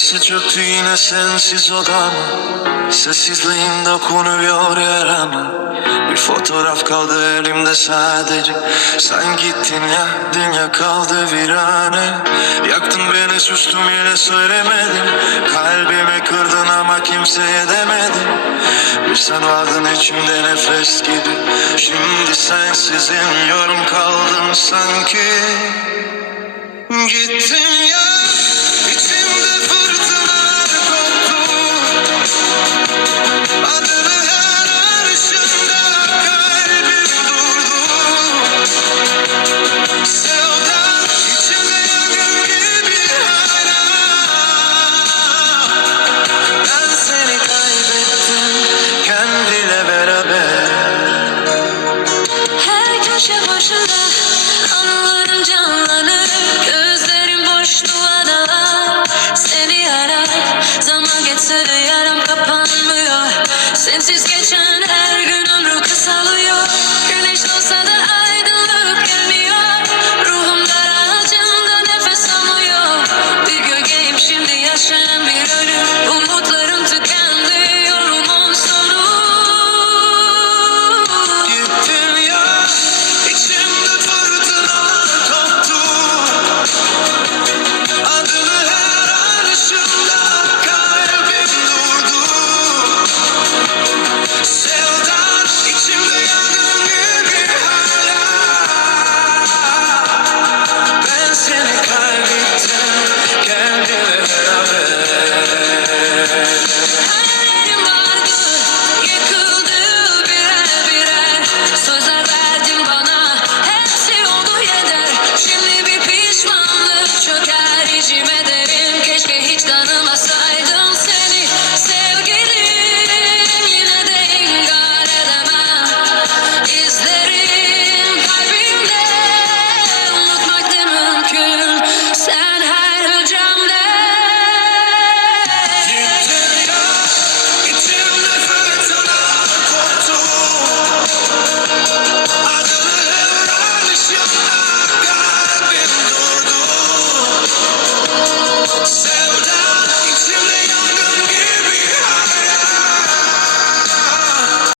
Yarısı çöktü yine sensiz odama. Sessizliğin dokunuyor yarama. Bir fotoğraf kaldı elimde sadece. Sen gittin ya, dünya kaldı virane. Yaktın beni, sustum yine söylemedim. Kalbimi kırdın ama kimseye demedim. Bir sen vardın içimde nefes gibi. Şimdi sensizim, yorum kaldım sanki. Gittin ya, içimde fırtınalar koptu. Adını her arışında kalbim durdu. Sevdan içimde yangın gibi hala. Ben seni kaybettim kendiyle beraber. Her köşe başında anıların canlanır. Gözlerim boşluğa dalar. Seni arar. Zaman geçse de yaram kapanmıyor. Sensiz geçen her gün ömrü kısalıyor. Güneş olsa da